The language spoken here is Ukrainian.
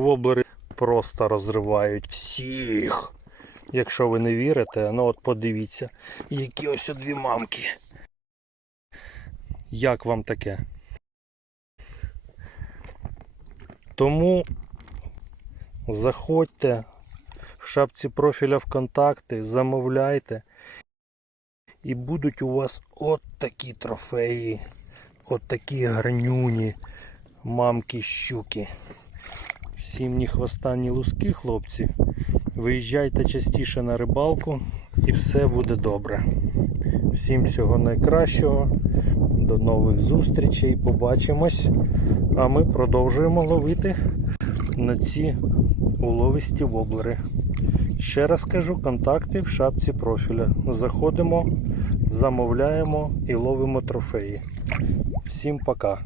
Воблери просто розривають всіх. Якщо ви не вірите, ну от подивіться, які ось дві мамки. Як вам таке? Тому заходьте в шапці профіля ВКонтакти, замовляйте. І будуть у вас от такі трофеї, от такі гарнюні, мамки щуки. Всім ні хвоста, ні луски, хлопці. Виїжджайте частіше на рибалку і все буде добре. Всім всього найкращого. До нових зустрічей. Побачимось. А ми продовжуємо ловити на ці уловисті воблери. Ще раз кажу, контакти в шапці профіля. Заходимо, замовляємо і ловимо трофеї. Всім пока.